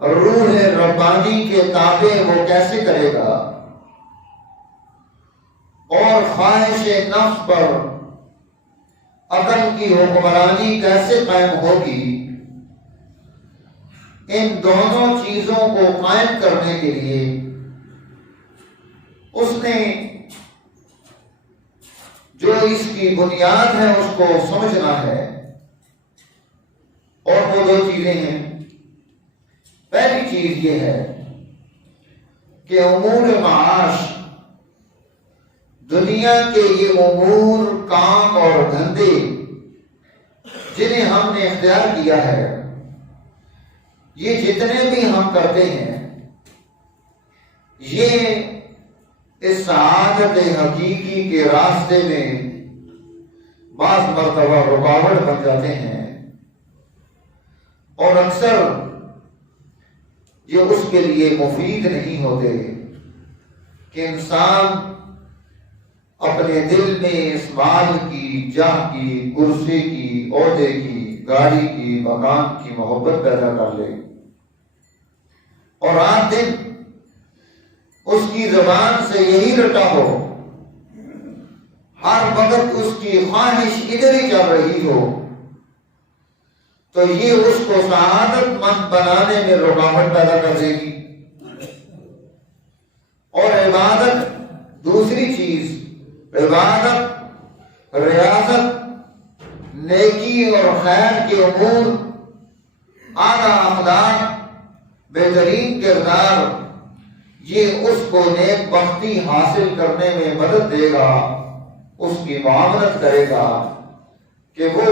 روح ربانی کے تابع وہ کیسے کرے گا اور خواہش نفس پر عقل کی حکمرانی کیسے قائم ہوگی؟ ان دونوں چیزوں کو قائم کرنے کے لیے اس نے جو اس کی بنیاد ہے اس کو سمجھنا ہے، اور وہ دو چیزیں ہیں۔ پہلی چیز یہ ہے کہ امور معاش، دنیا کے یہ امور، کام اور دھندے جنہیں ہم نے اختیار کیا ہے، یہ جتنے بھی ہم کرتے ہیں، یہ اس سعادت حقیقی کے راستے میں بعض مرتبہ رکاوٹ بن جاتے ہیں، اور اکثر یہ اس کے لیے مفید نہیں ہوتے کہ انسان اپنے دل میں اس مال کی، جاہ کی، کرسی کی، عہدے کی، گاڑی کی، مکان کی محبت پیدا کر لے، اور رات دن اس کی زبان سے یہی رٹا ہو، ہر وقت اس کی خواہش ادھر ہی چل رہی ہو، تو یہ اس کو سعادت مند بنانے میں رکاوٹ پیدا کر دے گی۔ اور عبادت، دوسری چیز، عبادت، ریاضت، نیکی اور خیر کے امور، اعلیٰ اخلاق، بہترین کردار، یہ اس کو نیک بختی حاصل کرنے میں مدد دے گا، اس کی معاونت کرے گا کہ وہ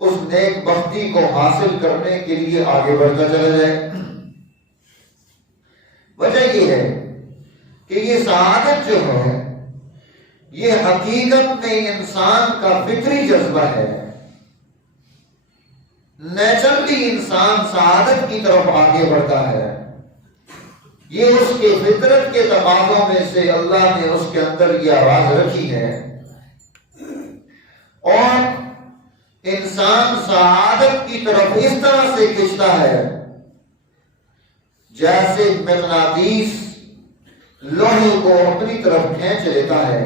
اس نیک بختی کو حاصل کرنے کے لیے آگے بڑھتا چلا جائے۔ وجہ یہ ہے کہ یہ سعادت جو ہے، یہ حقیقت میں انسان کا فطری جذبہ ہے۔ نیچرلی انسان سعادت کی طرف آگے بڑھتا ہے، یہ اس کے فطرت کے تقاضوں میں سے اللہ نے اس کے اندر یہ آواز رکھی ہے، اور انسان سعادت کی طرف اس طرح سے کھنچتا ہے جیسے مغناطیس لوہے کو اپنی طرف کھینچ لیتا ہے۔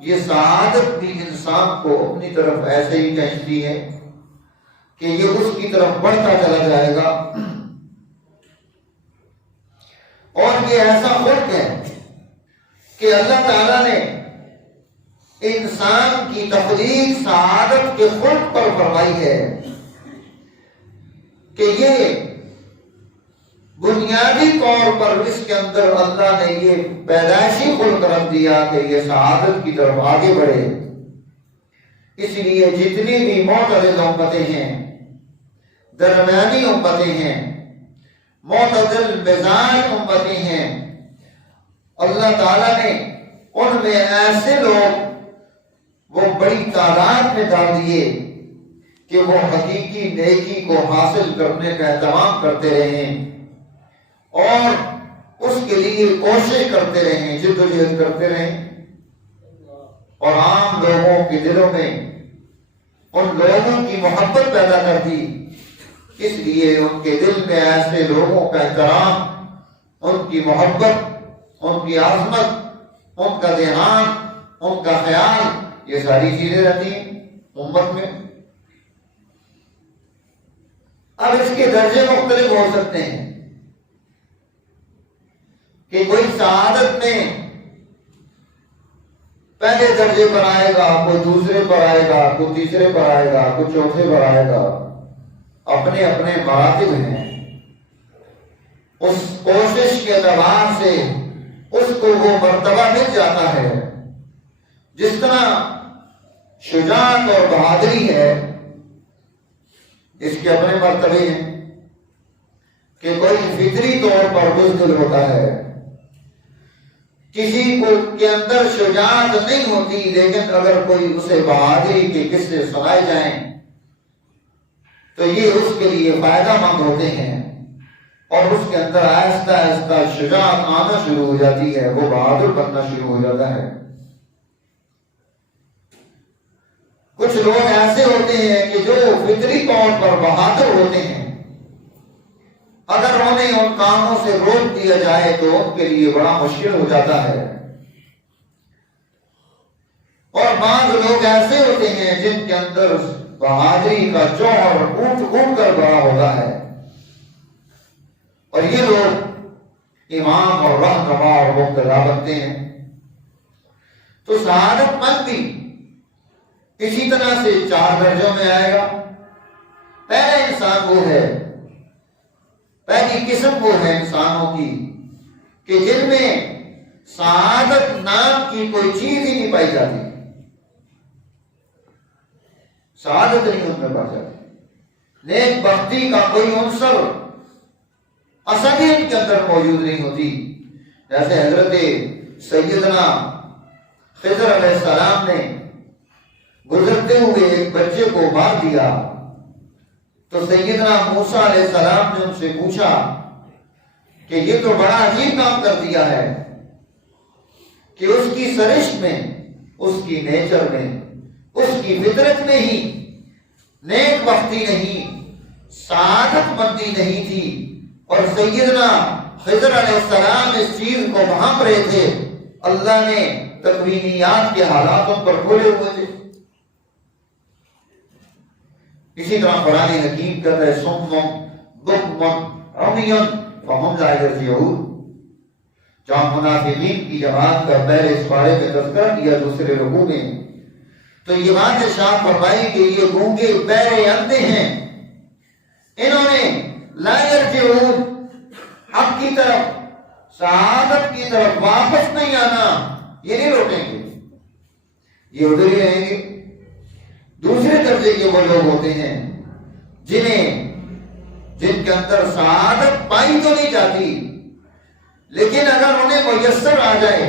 یہ سعادت بھی انسان کو اپنی طرف ایسے ہی کھینچتی ہے کہ یہ اس کی طرف بڑھتا چلا جائے گا، اور یہ ایسا خلق ہے کہ اللہ تعالیٰ نے انسان کی تخلیق سعادت کے خلق پر فرمائی ہے کہ یہ بنیادی طور پر اس کے اندر اللہ نے یہ پیدائشی خلق رکھ دیا کہ یہ سعادت کی طرف آگے بڑھے۔ اس لیے جتنی بھی معتدل امتیں ہیں، درمیانی امتیں ہیں، معتدل مزاج امتیں ہیں، اللہ تعالیٰ نے ان میں ایسے لوگ وہ بڑی تعداد میں ڈال دیے کہ وہ حقیقی نیکی کو حاصل کرنے کا اہتمام کرتے رہیں اور اس کے لیے کوشش کرتے رہیں، جدوجہد کرتے رہیں، اور عام لوگوں کے دلوں میں ان لوگوں کی محبت پیدا کر دی۔ اس لیے ان کے دل میں ایسے لوگوں کا احترام، ان کی محبت، ان کی عظمت، ان کا دھیان، ان کا خیال، یہ ساری چیزیں رہتی ہیں امت میں۔ اب اس کے درجے مختلف ہو سکتے ہیں کہ کوئی سعادت میں پہلے درجے پر آئے گا، کوئی دوسرے پر آئے گا، کوئی تیسرے پر آئے گا، کوئی چوتھے پر آئے گا، اپنے اپنے مراتب ہیں۔ اس کوشش کے اعتبار سے اس کو وہ مرتبہ مل جاتا ہے، جس طرح شجاعت اور بہادری ہے، اس کے اپنے مرتبے ہیں کہ کوئی فطری طور پر بزدل ہوتا ہے، کسی کو کے اندر شجاعت نہیں ہوتی، لیکن اگر کوئی اسے بہادری کے قصے سنائے جائیں تو یہ اس کے لیے فائدہ مند ہوتے ہیں، اور اس کے اندر آہستہ آہستہ شجاعت آنا شروع ہو جاتی ہے، وہ بہادر بننا شروع ہو جاتا ہے۔ کچھ لوگ ایسے ہوتے ہیں کہ جو فطری طور پر بہادر ہوتے ہیں، اگر انہیں ان کاموں سے روک دیا جائے تو ان کے لیے بڑا مشکل ہو جاتا ہے۔ اور بعض لوگ ایسے ہوتے ہیں جن کے اندر بہادری کا جوہر اونٹ کر بڑا ہوتا ہے، اور یہ لوگ امام اور رہنما اور مقتدا بنتے ہیں۔ تو سعادت مند بھی اسی طرح سے 4 درجوں میں آئے گا۔ پہلا انسان وہ ہے، پہلی قسم وہ ہے انسانوں کی کہ جن میں سعادت نام کی کوئی چیز ہی نہیں پائی جاتی، سعادت نہیں ان میں پائی جاتی، نیک بختی کا کوئی عنصر اصل ان کے اندر موجود نہیں ہوتی۔ جیسے حضرت سیدنا خضر علیہ السلام نے گزرتے ہوئے ایک بچے کو مار دیا، تو سیدنا موسیٰ علیہ السلام نے ان سے پوچھا کہ یہ تو بڑا عجیب کام کر دیا ہے کہ اس کی سرشت میں، اس کی نیچر میں، اس کی فطرت میں ہی نیک بختی نہیں، سعادت مندی نہیں تھی، اور سیدنا خضر علیہ السلام اس چیز کو بھانپ رہے تھے۔ اللہ نے تکوینیات کے حالاتوں پر کھولے ہوئے تھے۔ اسی طرح قرآن حکیم کہتا ہے صم بکم عمی فہم لا یرجعون۔ جہاں منافقین کی جماعت کا پہلے اس بارے میں تذکرہ کیا دوسرے رکوع میں، تو یہ بات ارشاد فرمائی کہ یہ گونگے بہرے اندھے ہیں، انہوں نے لا یرجعون، حق کی طرف، سعادت کی طرف واپس نہیں آنا، یہ نہیں لوٹیں گے، یہ ادھر ہی رہیں گے۔ دوسرے درجے کے وہ لوگ ہوتے ہیں جن کے اندر سعادت پائی تو نہیں جاتی، لیکن اگر انہیں میسر آ جائے،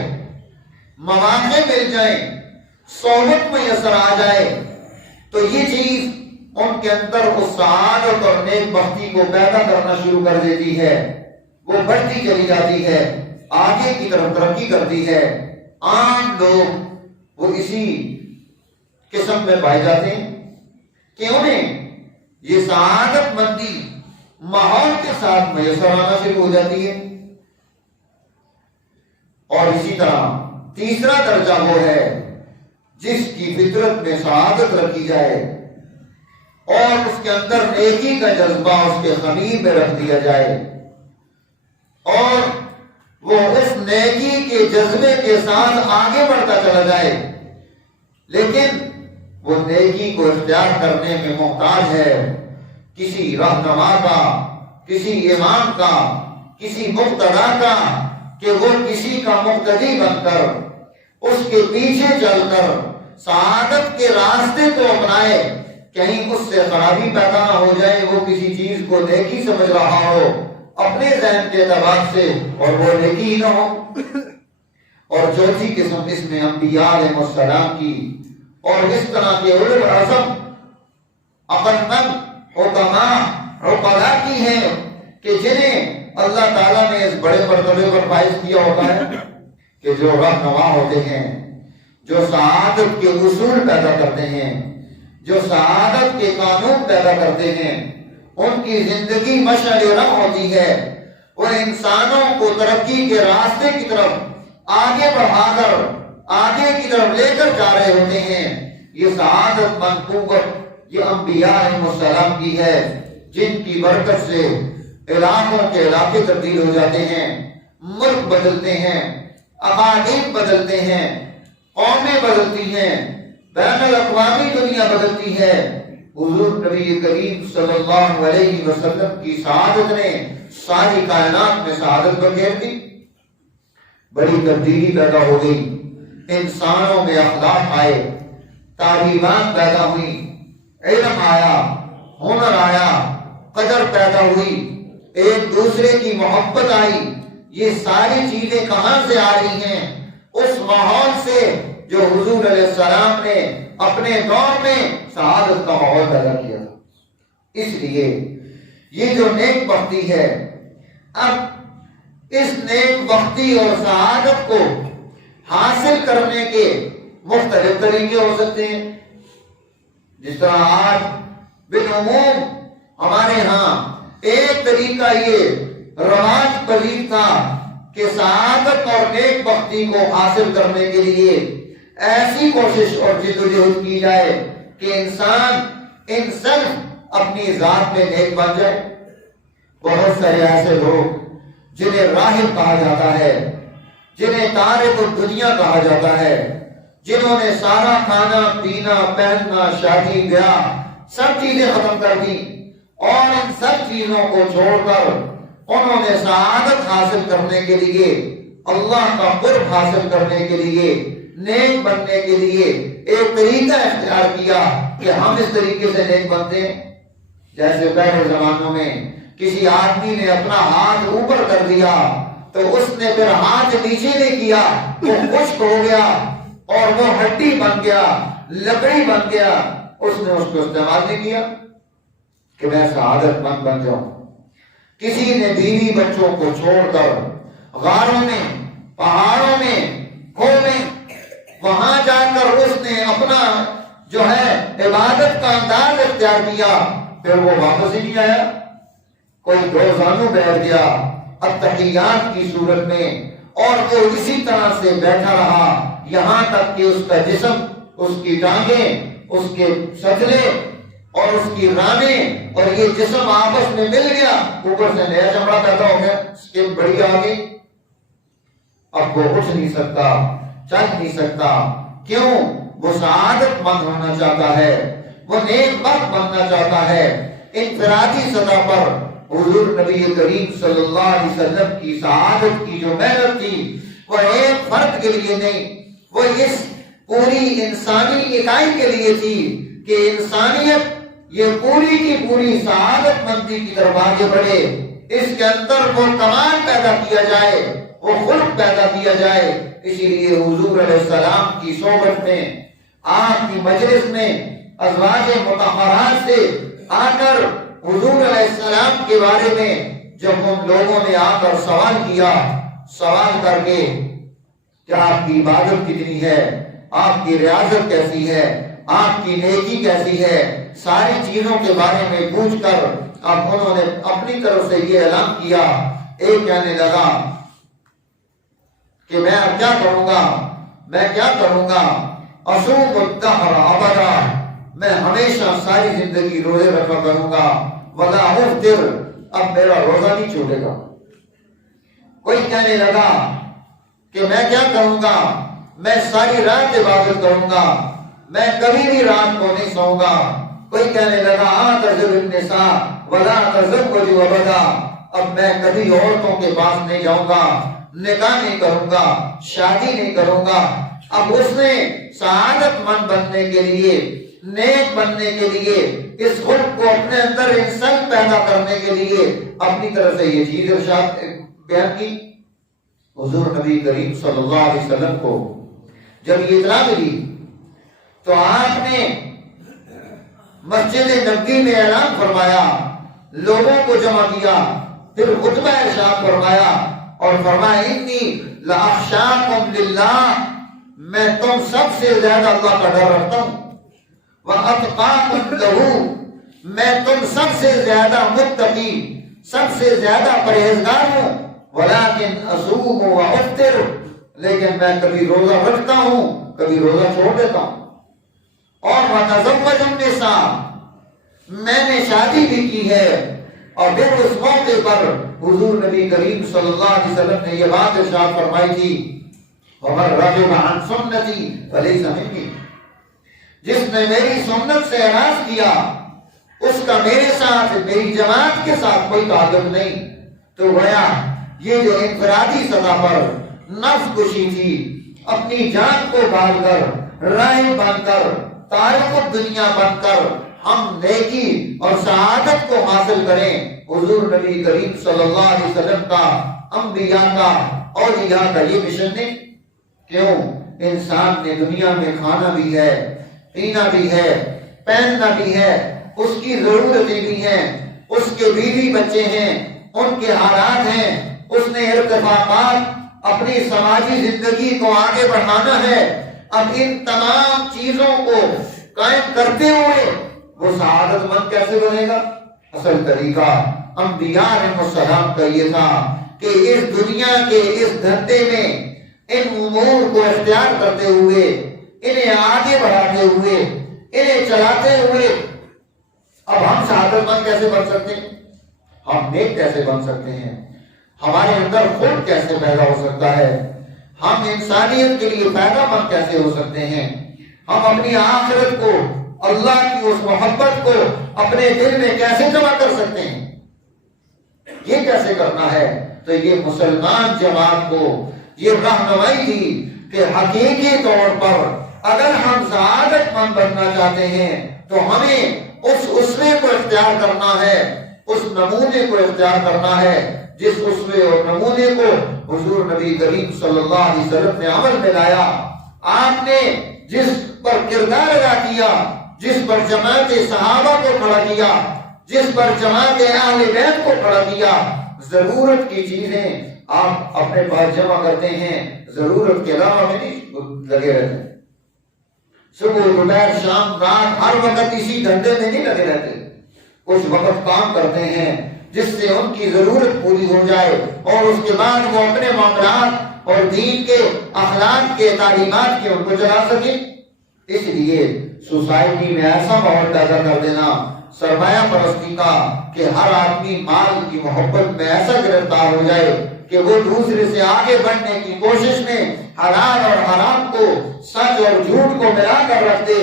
مواقع مل جائیں، صحبت میسر آ جائے، تو یہ چیز ان کے اندر اس سعادت اور نیک بختی کو پیدا کرنا شروع کر دیتی ہے، وہ بڑھتی چلی جاتی ہے، آگے کی طرف ترقی کرتی ہے۔ عام لوگ وہ اسی قسم میں پائے جاتے ہیں کہ انہیں یہ سعادت مندی ماحول کے ساتھ میسر آنا شروع ہو جاتی ہے۔ اور اسی طرح تیسرا درجہ وہ ہے جس کی فطرت میں سعادت رکھی جائے اور اس کے اندر نیکی کا جذبہ اس کے خمیر میں رکھ دیا جائے، اور وہ اس نیکی کے جذبے کے ساتھ آگے بڑھتا چلا جائے، لیکن وہ نیکی کو اختیار کرنے میں محتاج ہے کسی رہنما کا، کسی امام کا، کسی مقتدا کا، کہ وہ کسی کا مقتدی بن کر اس کے پیچھے چل کر سعادت کے راستے کو اپنائے، کہیں اس سے خرابی پیدا نہ ہو جائے، وہ کسی چیز کو نیکی سمجھ رہا ہو اپنے ذہن کے اعتبار سے اور وہ نیکی ہی نہ ہو۔ اور چوتھی قسم اس میں انبیاء علیہ السلام کی اور اس طرح کے اولو العزم عقل مند حکماء عقلاء کی ہے کہ جنہیں اللہ تعالیٰ نے اس بڑے مرتبے پر فائز کیا ہوتا ہے کہ جو رہنما ہوتے ہیں، جو سعادت کے اصول پیدا کرتے ہیں، جو سعادت کے قانون پیدا کرتے ہیں، ان کی زندگی مشعل رنگ ہوتی ہے، وہ انسانوں کو ترقی کے راستے کی طرف آگے بڑھا کر آگے کی طرف لے کر جا رہے ہوتے ہیں۔ یہ سعادت مند قوت یہ انبیاء علیہ السلام کی ہے، جن کی برکت سے علاقوں کے علاقے تبدیل ہو جاتے ہیں، ملک بدلتے ہیں، اقالیم بدلتے ہیں، قومیں بدلتی ہیں، بین الاقوامی دنیا بدلتی ہے۔ حضور نبی کریم صلی اللہ علیہ وسلم کی سعادت نے ساری کائنات میں سعادت بکھیر دی، بڑی تبدیلی پیدا ہو گئی، انسانوں میں اخلاق آئے، تعلیمات پیدا ہوئی، علم آیا، ہنر آیا، قدر پیدا ہوئی، ایک دوسرے کی محبت آئی۔ یہ ساری چیزیں کہاں سے آ رہی ہیں؟ اس ماحول سے جو حضور علیہ السلام نے اپنے دور میں سعادت کا ماحول پیدا کیا۔ اس لیے یہ جو نیک بختی ہے، اب اس نیک بختی اور سعادت کو حاصل کرنے کے مختلف طریقے ہو سکتے ہیں۔ جس طرح آج بالعموم ہمارے ہاں ایک طریقہ یہ رواج پذیر تھا کہ سعادت اور نیک بختی کو حاصل کرنے کے لیے ایسی کوشش اور جدوجہد کی جائے کہ انسان اپنی ذات میں نیک بن جائے۔ بہت سارے ایسے لوگ جنہیں راہب کہا جاتا ہے، جنہیں تارک الدنیا کہا جاتا ہے، جنہوں نے سارا کھانا پینا پہننا شادی بیاہ سب چیزیں ختم کر دی اور ان سب چیزوں کو چھوڑ کر انہوں نے سعادت حاصل کرنے کے لیے، اللہ کا قرب حاصل کرنے کے لیے، نیک بننے کے لیے ایک طریقہ اختیار کیا کہ ہم اس طریقے سے نیک بنتے ہیں۔ جیسے پہلے زمانوں میں کسی آدمی نے اپنا ہاتھ اوپر کر دیا تو اس نے پھر ہاتھ نیچے نہیں کیا، وہ خشک ہو گیا اور وہ ہڈی بن گیا، لکڑی بن گیا، اس نے اس کو استعمال نہیں کیا کہ میں سعادت مند بن جاؤں۔ کسی نے بیوی بچوں کو چھوڑ کر غاروں میں، پہاڑوں میں، کھو میں وہاں جا کر اس نے اپنا جو ہے عبادت کا انداز اختیار کیا، پھر وہ واپس ہی نہیں آیا۔ کوئی دو زانو بیٹھ گیا التحیات کی صورت میں اور وہ اسی طرح سے بیٹھا رہا یہاں تک کہ اس کا جسم، اس کی ٹانگیں، اس کے سجلے اور اس کی رانیں اور یہ جسم آپس میں مل گیا، اوپر سے نیا چمڑا پیدا ہو گیا، سکن بڑی آ گئی۔ اب وہ اٹھ نہیں سکتا، چل نہیں سکتا، کیوں؟ وہ سعادت مند ہونا چاہتا ہے، وہ نیک بخت بننا چاہتا ہے۔ انفرادی سطح پر حضور نبی کریم صلی اللہ علیہ وسلم کی سعادت کی جو محنت تھی وہ ایک فرد کے لیے نہیں، وہ اس پوری انسانی اکائی کے لیے تھی کہ انسانیت یہ پوری کی پوری سعادت مندی کی طرف آگے بڑھے، اس کے اندر وہ کمال پیدا کیا جائے، وہ خلق پیدا کیا جائے۔ اسی لیے حضور علیہ السلام کی صحبت میں، آپ کی مجلس میں ازواج مطہرات سے آ کر حضور علیہ السلام کے بارے میں جب ان لوگوں نے آ کر سوال کیا، سوال کر کے کہ آپ کی عبادت کتنی ہے، آپ کی ریاضت کیسی ہے، آپ کی نیکی کیسی ہے، ساری چیزوں کے بارے میں پوچھ کر اب انہوں نے اپنی طرف سے یہ اعلان کیا۔ ایک کہنے لگا کہ میں اب کیا کروں گا، میں کیا کروں گا، اصوم الدہر ابدا، میں ہمیشہ ساری زندگی روزے رکھا کروں گا، ولا افطر، اب میرا روزہ نہیں چھوٹے گا۔ کوئی کہنے لگا کہ میں کیا کروں گا، میں ساری رات عبادت کروں گا، میں کبھی بھی رات کو نہیں سوؤں گا۔ کوئی کہنے لگا اعتزل النساء ولا اتزوج ابدا، اب میں کبھی عورتوں کے پاس نہیں جاؤں گا، نکاح نہیں کروں گا، شادی نہیں کروں گا۔ اب اس نے سعادت مند بننے کے لیے، نیک بننے کے لیے، اس خلق کو اپنے اندر انسان پیدا کرنے کے لیے اپنی طرف سے یہ چیز ارشاد بیان کی۔ حضور نبی کریم صلی اللہ علیہ وسلم کو جب یہ اطلاع ملی تو آپ نے مسجد نبوی میں اعلان فرمایا، لوگوں کو جمع کیا، پھر خطبہ ارشاد فرمایا اور فرمایا انی لاخشاکم للہ، میں تم سب سے زیادہ اللہ کا ڈر رکھتا ہوں، واتقاکم لہ، میں تم سب سے زیادہ متقی، سب سے زیادہ پرہیزگار ہوں، ولیکن اصوم وافطر، لیکن میں کبھی روزہ رکھتا ہوں، کبھی روزہ چھوڑ دیتا ہوں، اور وتزوج النساء، میں نے شادی بھی کی ہے۔ اور پھر اس موقع پر حضور نبی کریم صلی اللہ علیہ وسلم نے یہ بات ارشاد فرمائی تھی، وَمَن رَغِبَ عَن سُنَّتِي فَلَيْسَ مِنِّي، جس نے میری سنت سے اعراض کیا اس کا میرے ساتھ، میری جماعت کے ساتھ کوئی تعلق نہیں۔ تو گویا یہ جو انفرادی سطح پر نفس کشی تھی، اپنی جان کو ڈال کر، راہب بن کر، تارک الدنیا بن کر ہم نیکی اور سعادت کو حاصل کریں، حضور نبی کریم صلی اللہ علیہ وسلم کا، انبیاء کا، اولیاء کا یہ مشن نہیں۔ کیوں؟ انسان نے دنیا میں کھانا بھی ہے، پینا بھی ہے، پہننا بھی ہے، اس کی ضرورتیں بھی ہیں، اس کے بیوی بچے ہیں، ان کے حالات ہیں، اس نے ارتفاقات، اپنی سماجی زندگی کو آگے بڑھانا ہے۔ اب ان تمام چیزوں کو قائم کرتے ہوئے وہ سعادت مند کیسے بنے گا؟ اصل طریقہ انبیاء علیہ السلام کا یہ تھا کہ اس دنیا کے اس دھندے میں ان امور کو اختیار کرتے ہوئے، انہیں آگے بڑھاتے ہوئے، انہیں چلاتے ہوئے اب ہم سعادت مند کیسے بن سکتے ہیں؟ ہم نیک کیسے بن سکتے ہیں؟ ہمارے اندر خود کیسے پیدا ہو سکتا ہے؟ ہم انسانیت کے لیے فائدہ مند کیسے ہو سکتے ہیں؟ ہم اپنی آخرت کو، اللہ کی اس محبت کو اپنے دل میں کیسے جمع کر سکتے ہیں؟ یہ کیسے کرنا ہے؟ تو یہ مسلمان جماعت کو یہ رہنمائی تھی کہ حقیقی طور پر اگر ہم سعادت مند بننا چاہتے ہیں تو ہمیں اس اسوے کو اختیار کرنا ہے، اس نمونے کو اختیار کرنا ہے جس اسوے اور نمونے کو حضور نبی کریم صلی اللہ علیہ وسلم نے عمل میں لایا۔ آپ نے جس پر کردار ادا کیا، جس پر جماعت صحابہ کو کھڑا کیا، جس پر جماعت اہل بیت کو کھڑا کیا، ضرورت کی چیزیں آپ اپنے پاس جمع کرتے ہیں، ضرورت کے علاوہ میں نہیں لگے رہتے، صبح دوپہر شام رات ہر وقت اسی دھندے میں نہیں لگے رہتے، کچھ وقت کام کرتے ہیں جس سے ان کی ضرورت پوری ہو جائے اور اس کے بعد وہ اپنے معاملات اور دین کے اخلاق کے تعلیمات کے ان کو چلا سکے۔ اس لیے سوسائٹی میں ایسا ماحول پیدا کر دینا سرمایہ پرستی کا کہ ہر آدمی مال کی محبت میں ایسا گرفتار ہو جائے کہ وہ دوسرے سے آگے بڑھنے کی کوشش میں حلال اور حرام کو، سچ اور جھوٹ کو ملا کر رکھ دے،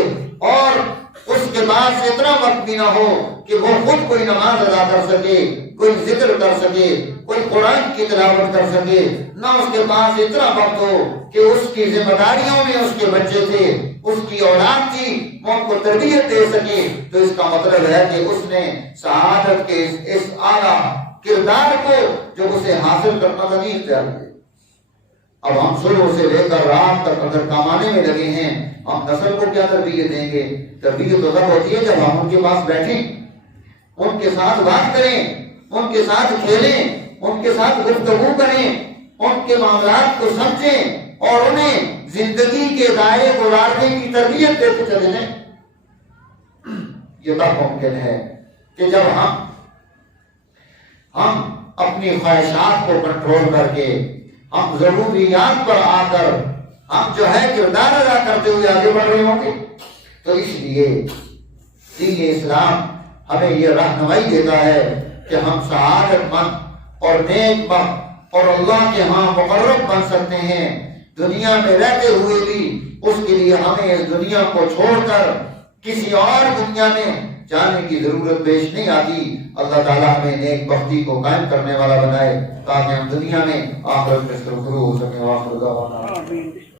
اور اس کے پاس اتنا وقت بھی نہ ہو کہ وہ خود کوئی نماز ادا کر سکے، کوئی ذکر کر سکے، کوئی قرآن کی تلاوت کر سکے، نہ اس کے پاس اتنا وقت ہو کہ اس کی ذمہ داریوں میں اس کے بچے تھے، اس کی اولاد تھی، وہ ان کو تربیت دے سکے۔ تو اس کا مطلب ہے کہ اس نے سعادت کے اس اعلیٰ کردار کو جو اسے حاصل کرنا تھا نہیں اختیار کیا۔ اب ہم شروع سے لے کر رات تک اگر کمانے میں لگے ہیں، ہم نسل کو کیا تربیت دیں گے؟ تربیت تو تب ہوتی ہے جب ہم ان کے پاس بیٹھیں، ان کے ساتھ بات کریں، ان کے ساتھ کھیلیں، ان کے ساتھ گفتگو کریں، ان کے معاملات کو سمجھیں اور انہیں زندگی کے دائرے گزارنے کی تربیت دیتے چلے جائیں۔ یہ تب ممکن ہے کہ جب ہم اپنی خواہشات کو کنٹرول کر کے ہم ضروریات پر آ کر ہم جو ہے کردار ادا کرتے ہوئے آگے بڑھ رہے ہوں گے۔ تو اس لیے دین اسلام ہمیں یہ رہنمائی دیتا ہے کہ ہم سعادت مند اور نیک بخت اور اللہ کے ہاں مقرب بن سکتے ہیں دنیا میں رہتے ہوئے بھی۔ اس کے لیے ہمیں اس دنیا کو چھوڑ کر کسی اور دنیا میں جانے کی ضرورت پیش نہیں آتی۔ اللہ تعالیٰ ہمیں نیک بختی کو قائم کرنے والا بنائے تاکہ ہم دنیا میں آخرت میں سرفراز ہو سکیں۔